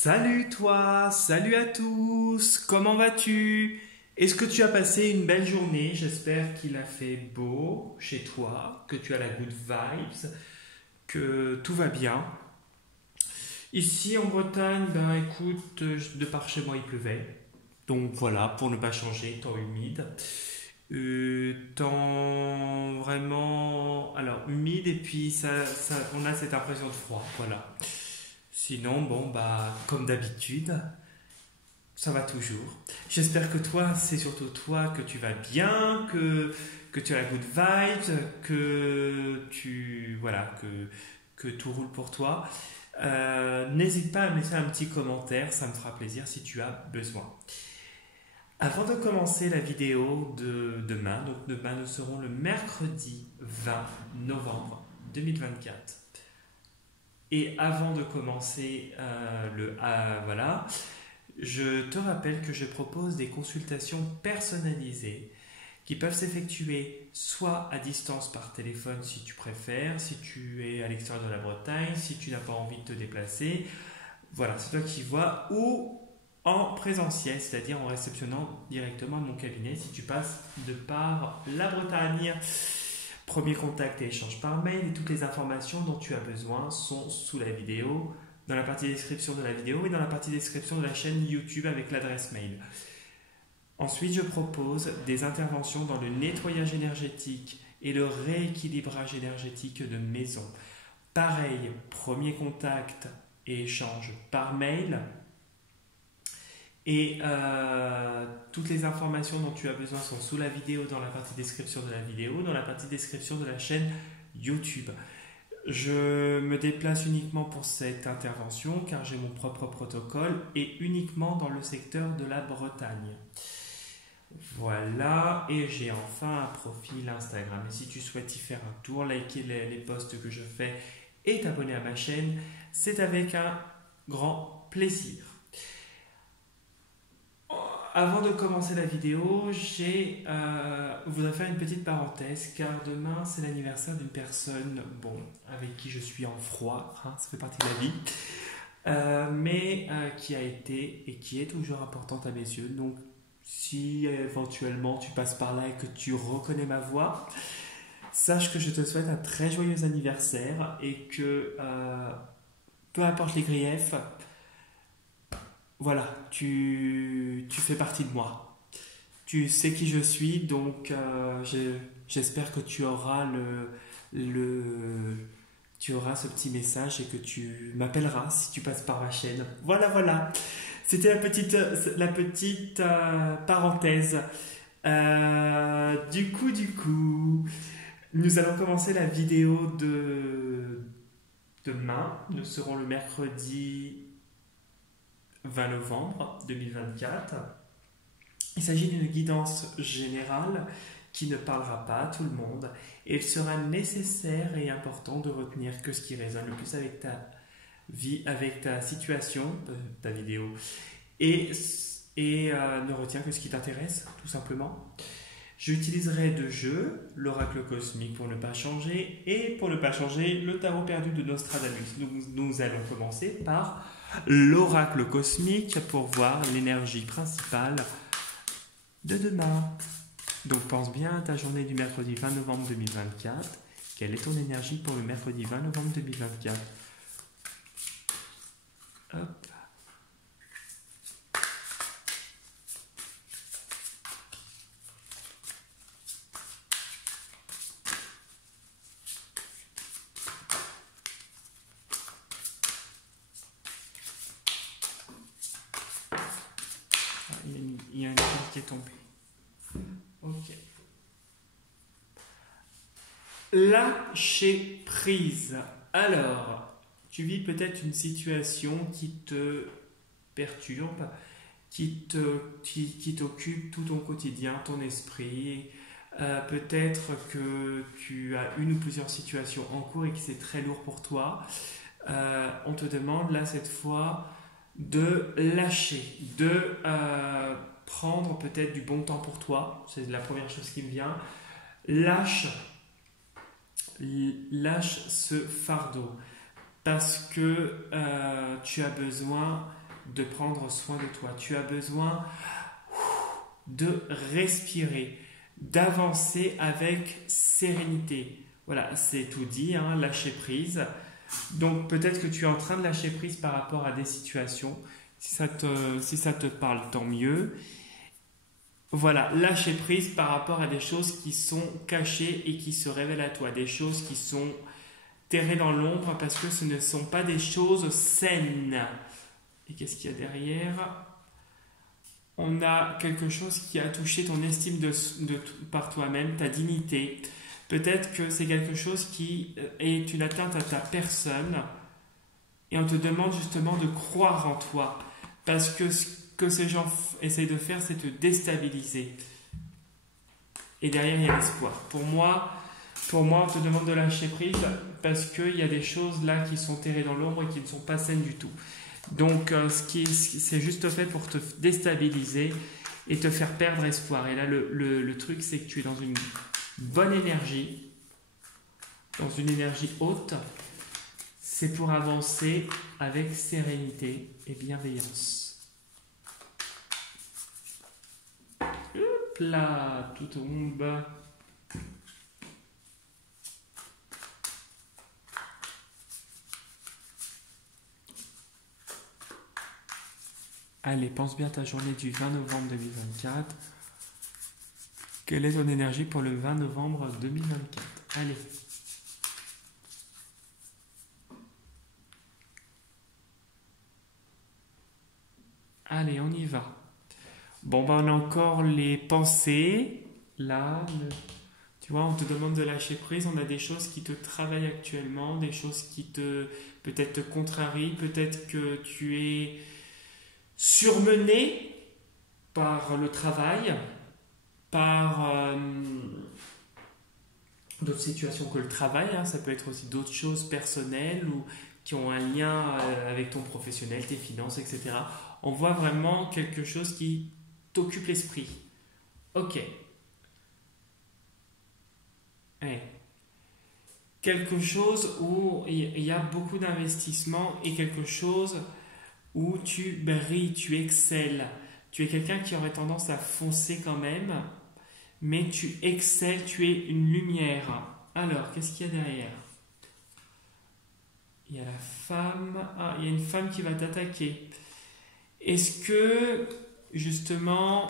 Salut toi, salut à tous, comment vas-tu? Est-ce que tu as passé une belle journée? J'espère qu'il a fait beau chez toi, que tu as la good vibes, que tout va bien. Ici en Bretagne, ben écoute, de par chez moi il pleuvait. Donc voilà, pour ne pas changer, temps humide. Temps vraiment alors humide et puis on a cette impression de froid, voilà. Sinon, bon, bah, comme d'habitude, ça va toujours. J'espère que toi, c'est surtout toi, que tu vas bien, que tu as la good vibe, voilà, que tout roule pour toi. N'hésite pas à me laisser un petit commentaire, ça me fera plaisir si tu as besoin. Avant de commencer la vidéo de demain, donc demain nous serons le mercredi 20 novembre 2024. Et avant de commencer voilà, je te rappelle que je propose des consultations personnalisées qui peuvent s'effectuer soit à distance par téléphone si tu préfères, si tu es à l'extérieur de la Bretagne, si tu n'as pas envie de te déplacer. Voilà, c'est toi qui vois, ou en présentiel, c'est-à-dire en réceptionnant directement à mon cabinet si tu passes de par la Bretagne. Premier contact et échange par mail et toutes les informations dont tu as besoin sont sous la vidéo, dans la partie description de la vidéo et dans la partie description de la chaîne YouTube avec l'adresse mail. Ensuite, je propose des interventions dans le nettoyage énergétique et le rééquilibrage énergétique de maison. Pareil, premier contact et échange par mail. Et toutes les informations dont tu as besoin sont sous la vidéo, dans la partie description de la vidéo, dans la partie description de la chaîne YouTube. Je me déplace uniquement pour cette intervention car j'ai mon propre protocole et uniquement dans le secteur de la Bretagne. Voilà, et j'ai enfin un profil Instagram. Et si tu souhaites y faire un tour, liker les posts que je fais et t'abonner à ma chaîne, c'est avec un grand plaisir. Avant de commencer la vidéo, je voudrais faire une petite parenthèse car demain c'est l'anniversaire d'une personne avec qui je suis en froid, hein, ça fait partie de la vie, mais qui a été et qui est toujours importante à mes yeux. Donc si éventuellement tu passes par là et que tu reconnais ma voix, sache que je te souhaite un très joyeux anniversaire et que peu importe les griefs, voilà, tu fais partie de moi. Tu sais qui je suis, donc j'espère que tu auras tu auras ce petit message et que tu m'appelleras si tu passes par ma chaîne. Voilà, voilà. C'était la petite parenthèse. Du coup, nous allons commencer la vidéo de demain. Nous serons le mercredi 20 novembre 2024. Il s'agit d'une guidance générale qui ne parlera pas à tout le monde et il sera nécessaire et important de retenir que ce qui résonne le plus avec ta vie, avec ta situation, ta vidéo, et ne retiens que ce qui t'intéresse, tout simplement. J'utiliserai deux jeux, l'oracle cosmique pour ne pas changer et pour ne pas changer le tarot perdu de Nostradamus. Nous allons commencer par l'oracle cosmique pour voir l'énergie principale de demain. Donc pense bien à ta journée du mercredi 20 novembre 2024. Quelle est ton énergie pour le mercredi 20 novembre 2024? Hop. Il y a une carte qui est tombée. Ok. Lâcher prise. Alors, tu vis peut-être une situation qui te perturbe, qui t'occupe tout ton quotidien, ton esprit. Peut-être que tu as une ou plusieurs situations en cours et que c'est très lourd pour toi. On te demande là cette fois de lâcher, de prendre peut-être du bon temps pour toi. C'est la première chose qui me vient. Lâche ce fardeau parce que tu as besoin de prendre soin de toi. Tu as besoin de respirer, d'avancer avec sérénité. Voilà, c'est tout dit, hein, lâcher prise. Donc peut-être que tu es en train de lâcher prise par rapport à des situations. Si ça te parle, tant mieux. Voilà, lâcher prise par rapport à des choses qui sont cachées et qui se révèlent à toi. Des choses qui sont terrées dans l'ombre parce que ce ne sont pas des choses saines. Et qu'est-ce qu'il y a derrière ? On a quelque chose qui a touché ton estime par toi-même, ta dignité. Peut-être que c'est quelque chose qui est une atteinte à ta personne et on te demande justement de croire en toi. Parce que ce que ces gens essayent de faire, c'est te déstabiliser. Et derrière, il y a l'espoir. Pour moi, on te demande de lâcher prise parce qu'il y a des choses là qui sont terrées dans l'ombre et qui ne sont pas saines du tout. Donc, c'est juste fait pour te déstabiliser et te faire perdre espoir. Et là, le truc, c'est que tu es dans une bonne énergie, dans une énergie haute. C'est pour avancer avec sérénité et bienveillance. Hop là, tout tombe. Allez, pense bien à ta journée du 20 novembre 2024. Quelle est ton énergie pour le 20 novembre 2024 ? Allez. Allez, on y va. Bon, ben, on a encore les pensées. Là, tu vois, on te demande de lâcher prise. On a des choses qui te travaillent actuellement, des choses qui peut-être te contrarient. Peut-être que tu es surmené par le travail, par d'autres situations que le travail. Hein. Ça peut être aussi d'autres choses personnelles ou qui ont un lien avec ton professionnel, tes finances, etc. On voit vraiment quelque chose qui t'occupe l'esprit. Ok. Ouais. Quelque chose où il y a beaucoup d'investissement et quelque chose où tu brilles, tu excelles. Tu es quelqu'un qui aurait tendance à foncer quand même, mais tu excelles, tu es une lumière. Alors, qu'est-ce qu'il y a derrière ? Il y a la femme. Ah, il y a une femme qui va t'attaquer. Est-ce que, justement,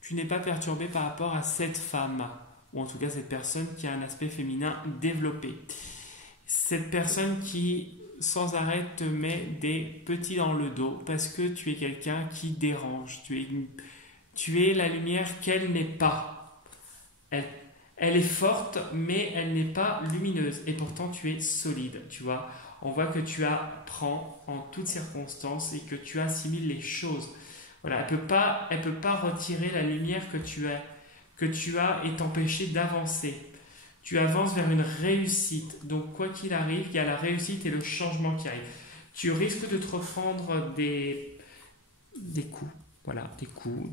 tu n'es pas perturbé par rapport à cette femme, ou en tout cas cette personne qui a un aspect féminin développé ? Cette personne qui, sans arrêt, te met des petits dans le dos parce que tu es quelqu'un qui dérange. Tu es la lumière qu'elle n'est pas. Elle est forte, mais elle n'est pas lumineuse. Et pourtant, tu es solide, tu vois. On voit que tu apprends en toutes circonstances et que tu assimiles les choses. Voilà, elle peut pas retirer la lumière que tu as et t'empêcher d'avancer. Tu avances vers une réussite. Donc, quoi qu'il arrive, il y a la réussite et le changement qui arrive. Tu risques de te reprendre des coups. Voilà, des coups,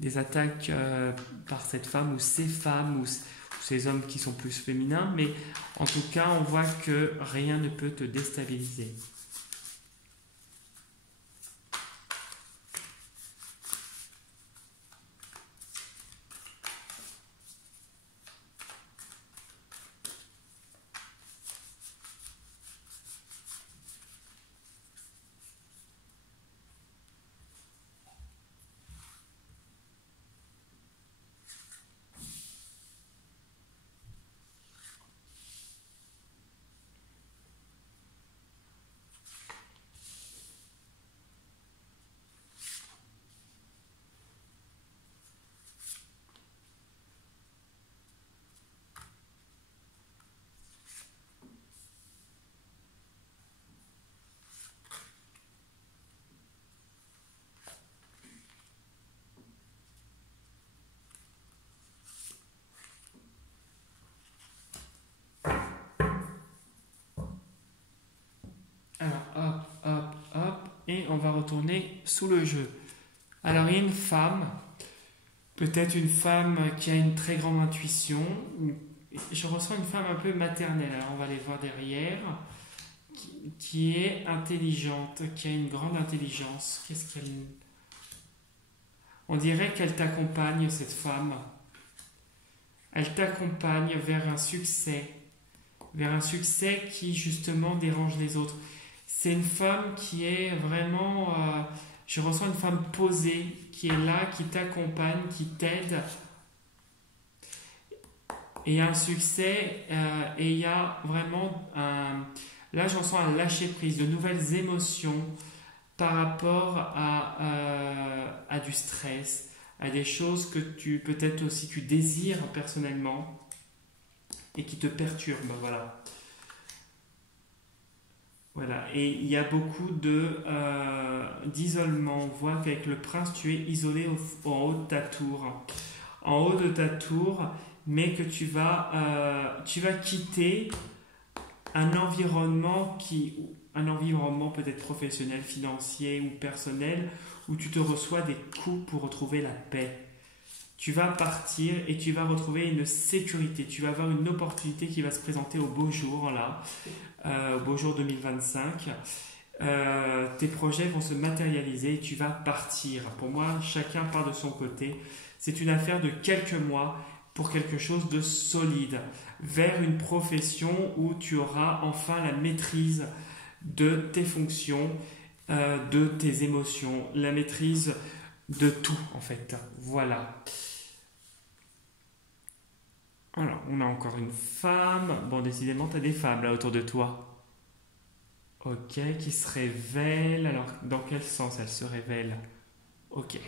des attaques par cette femme ou ces femmes ou ces hommes qui sont plus féminins. Mais en tout cas, on voit que rien ne peut te déstabiliser. Alors, hop, et on va retourner sous le jeu. Alors, il y a une femme, peut-être une femme qui a une très grande intuition. Je ressens une femme un peu maternelle. Alors, on va aller voir derrière. qui est intelligente, qui a une grande intelligence. Qu'est-ce qu'elle... On dirait qu'elle t'accompagne, cette femme. Elle t'accompagne vers un succès qui justement dérange les autres. C'est une femme qui est vraiment... je ressens une femme posée, qui est là, qui t'accompagne, qui t'aide. Et il y a un succès, et il y a vraiment un... Là, j'en sens un lâcher-prise, de nouvelles émotions par rapport à du stress, à des choses que peut-être aussi tu désires personnellement et qui te perturbent. Voilà. Voilà. Et il y a beaucoup d'isolement. On voit qu'avec le prince, tu es isolé en haut de ta tour. En haut de ta tour, mais que tu vas quitter un environnement peut-être professionnel, financier ou personnel, où tu te reçois des coups pour retrouver la paix. Tu vas partir et tu vas retrouver une sécurité. Tu vas avoir une opportunité qui va se présenter au beau jour, là, au beau jour 2025. Tes projets vont se matérialiser et tu vas partir. Pour moi, chacun part de son côté. C'est une affaire de quelques mois pour quelque chose de solide, vers une profession où tu auras enfin la maîtrise de tes fonctions, de tes émotions, la maîtrise de tout en fait. Voilà. Alors, on a encore une femme. Bon, décidément, tu as des femmes là autour de toi. Ok, qui se révèle. Alors, dans quel sens elle se révèle? Ok.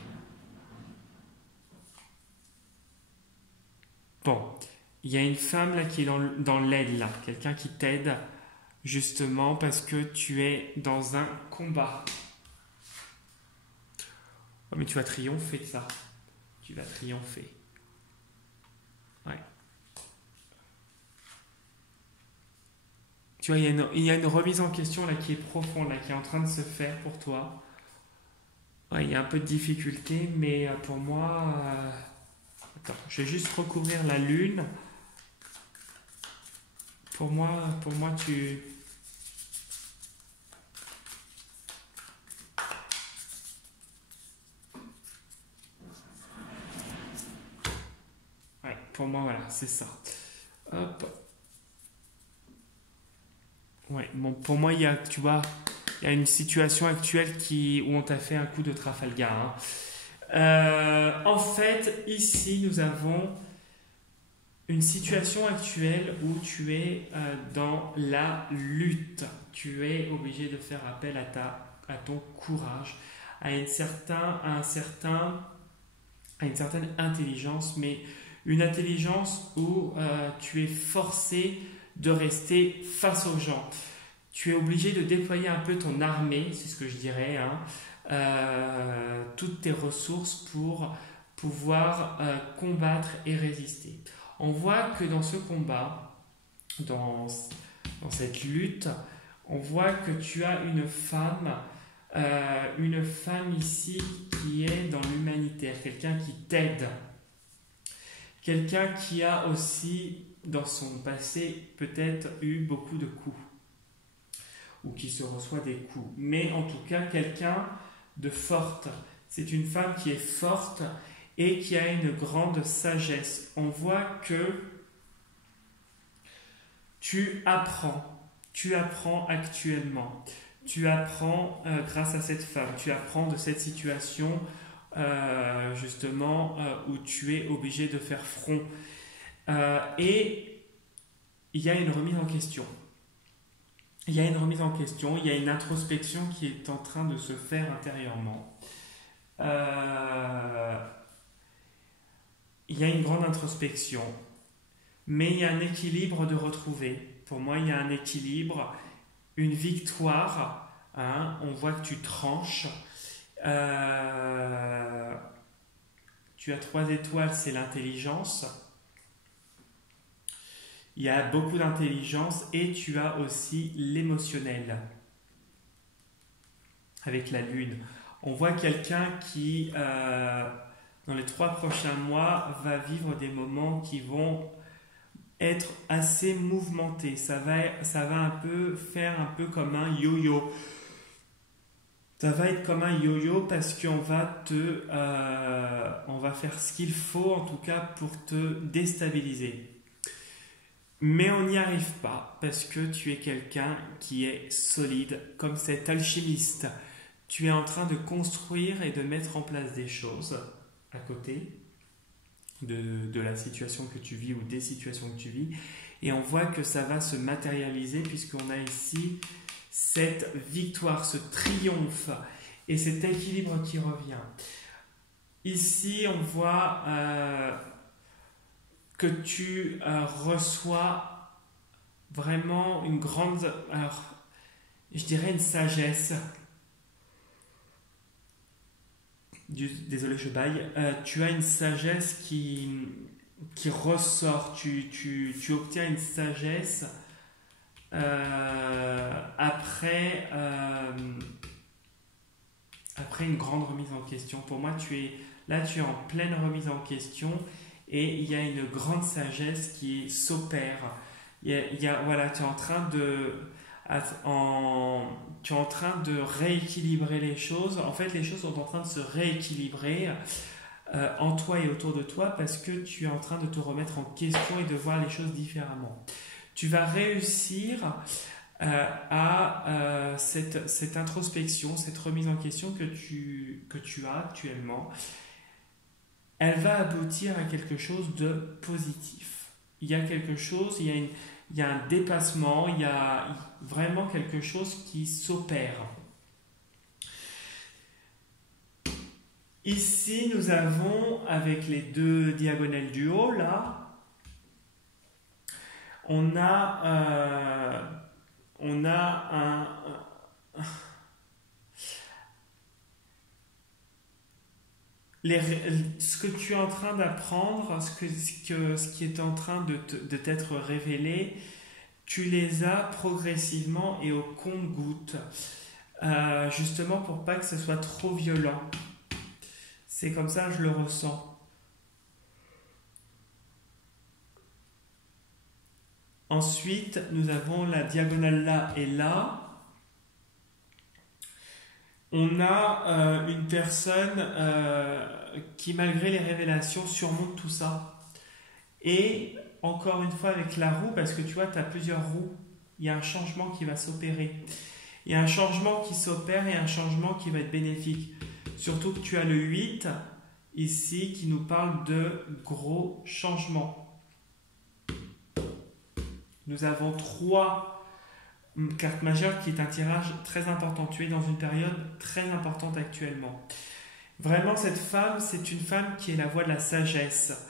Bon, il y a une femme là qui est dans l'aide là, quelqu'un qui t'aide justement parce que tu es dans un combat. Oh, mais tu vas triompher de ça. Tu vas triompher. Ouais. Tu vois, il y a une remise en question là qui est profonde, là, qui est en train de se faire pour toi. Ouais, il y a un peu de difficulté, mais pour moi... Attends, je vais juste recouvrir la lune. Pour moi, tu... Ouais, pour moi, voilà, c'est ça. Hop. Ouais, bon, pour moi, tu vois, il y a une situation actuelle où on t'a fait un coup de Trafalgar. Hein. En fait, ici, nous avons une situation actuelle où tu es dans la lutte. Tu es obligé de faire appel à ton courage, à une certaine intelligence, mais une intelligence où tu es forcé de rester face aux gens. Tu es obligé de déployer un peu ton armée, c'est ce que je dirais, hein, toutes tes ressources pour pouvoir combattre et résister. On voit que dans ce combat, dans cette lutte, on voit que tu as une femme ici qui est dans l'humanitaire, quelqu'un qui t'aide, quelqu'un qui a aussi dans son passé peut-être eu beaucoup de coups ou qui se reçoit des coups, mais en tout cas quelqu'un de forte. C'est une femme qui est forte et qui a une grande sagesse. On voit que tu apprends actuellement, tu apprends grâce à cette femme, tu apprends de cette situation justement où tu es obligé de faire front. Et il y a une remise en question. Il y a une introspection qui est en train de se faire intérieurement. Il y a une grande introspection, mais il y a un équilibre de retrouver. Pour moi, il y a un équilibre, une victoire. Hein, on voit que tu tranches. Tu as 3 étoiles, c'est l'intelligence. Il y a beaucoup d'intelligence et tu as aussi l'émotionnel avec la lune. On voit quelqu'un qui, dans les 3 prochains mois, va vivre des moments qui vont être assez mouvementé. Ça va un peu faire un peu comme un yo-yo. Ça va être comme un yo-yo parce qu'on va on va faire ce qu'il faut en tout cas pour te déstabiliser. Mais on n'y arrive pas parce que tu es quelqu'un qui est solide, comme cet alchimiste. Tu es en train de construire et de mettre en place des choses à côté de la situation que tu vis ou des situations que tu vis. Et on voit que ça va se matérialiser puisqu'on a ici cette victoire, ce triomphe et cet équilibre qui revient. Ici, on voit que tu reçois vraiment une grande, alors, je dirais une sagesse. Désolé, je baille. Tu as une sagesse qui ressort. Tu obtiens une sagesse après une grande remise en question. Pour moi, tu es en pleine remise en question et il y a une grande sagesse qui s'opère. Voilà, tu es en train de rééquilibrer les choses. En fait, les choses sont en train de se rééquilibrer en toi et autour de toi parce que tu es en train de te remettre en question et de voir les choses différemment. Tu vas réussir à cette introspection, cette remise en question que tu as actuellement. Elle va aboutir à quelque chose de positif. Il y a quelque chose, il y a un dépassement, il y a vraiment quelque chose qui s'opère. Ici, nous avons, avec les deux diagonales du haut, là, on a ce que tu es en train d'apprendre, ce qui est en train de t'être révélé, tu les as progressivement et au compte-gouttes, justement pour pas que ce soit trop violent. C'est comme ça que je le ressens. Ensuite, nous avons la diagonale là et là. On a une personne qui, malgré les révélations, surmonte tout ça. Et encore une fois avec la roue, parce que tu vois, tu as plusieurs roues, il y a un changement qui va s'opérer. Il y a un changement qui s'opère et un changement qui va être bénéfique. Surtout que tu as le 8 ici qui nous parle de gros changements. Nous avons 3 carte majeure qui est un tirage très important. Tu es dans une période très importante actuellement. Vraiment, cette femme, c'est une femme qui est la voie de la sagesse.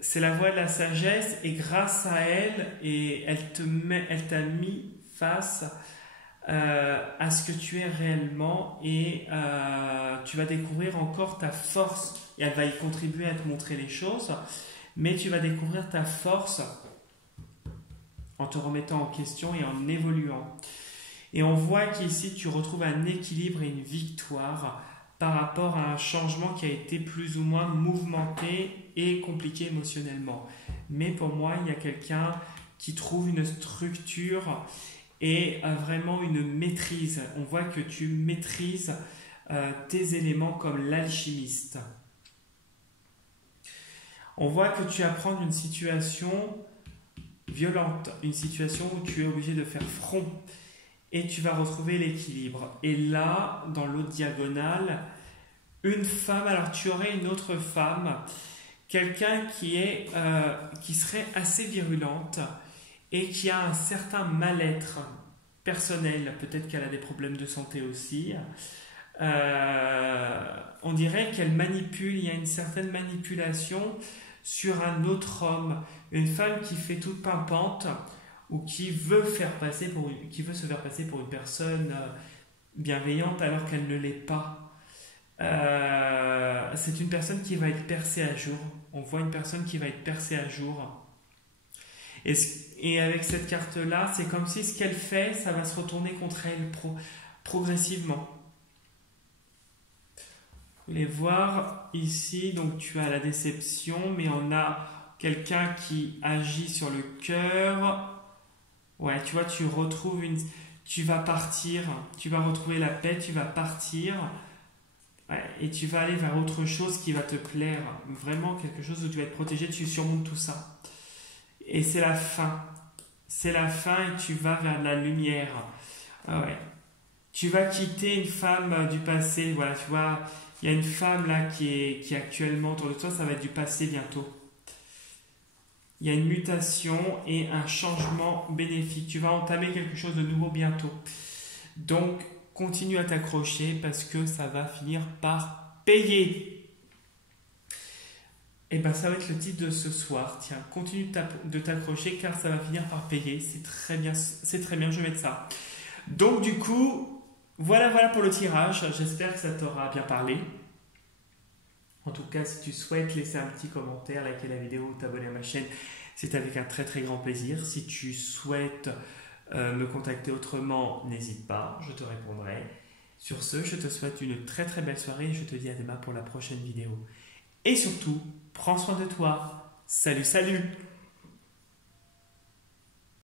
C'est la voie de la sagesse et grâce à elle, et elle t'a mis face à ce que tu es réellement et tu vas découvrir encore ta force et elle va y contribuer à te montrer les choses, mais tu vas découvrir ta force en te remettant en question et en évoluant. Et on voit qu'ici, tu retrouves un équilibre et une victoire par rapport à un changement qui a été plus ou moins mouvementé et compliqué émotionnellement. Mais pour moi, il y a quelqu'un qui trouve une structure et vraiment une maîtrise. On voit que tu maîtrises tes éléments comme l'alchimiste. On voit que tu apprends d'une situation violente, une situation où tu es obligé de faire front et tu vas retrouver l'équilibre. Et là, dans l'autre diagonale, une femme, alors tu aurais une autre femme, quelqu'un qui serait assez virulente et qui a un certain mal-être personnel, peut-être qu'elle a des problèmes de santé aussi. On dirait qu'elle manipule, il y a une certaine manipulation sur un autre homme, une femme qui fait toute pimpante ou qui veut se faire passer pour une personne bienveillante alors qu'elle ne l'est pas. C'est une personne qui va être percée à jour. On voit une personne qui va être percée à jour. Et avec cette carte-là, c'est comme si ce qu'elle fait, ça va se retourner contre elle progressivement. Vous allez voir ici, donc tu as la déception, mais on a quelqu'un qui agit sur le cœur. Ouais, tu vois, tu vas partir, tu vas retrouver la paix, tu vas partir. Ouais, et tu vas aller vers autre chose qui va te plaire. Vraiment quelque chose où tu vas être protégé, tu surmontes tout ça. Et c'est la fin. C'est la fin et tu vas vers la lumière. Ah ouais. Tu vas quitter une femme du passé. Voilà, tu vois, il y a une femme là qui est actuellement autour de toi, ça va être du passé bientôt. Il y a une mutation et un changement bénéfique. Tu vas entamer quelque chose de nouveau bientôt. Donc, continue à t'accrocher parce que ça va finir par payer. Et ben, ça va être le titre de ce soir. Tiens, continue de t'accrocher car ça va finir par payer. C'est très bien, je vais mettre ça. Donc, du coup, voilà pour le tirage. J'espère que ça t'aura bien parlé. En tout cas, si tu souhaites laisser un petit commentaire, liker la vidéo, t'abonner à ma chaîne, c'est avec un très très grand plaisir. Si tu souhaites me contacter autrement, n'hésite pas, je te répondrai. Sur ce, je te souhaite une très très belle soirée et je te dis à demain pour la prochaine vidéo. Et surtout, prends soin de toi. Salut, salut!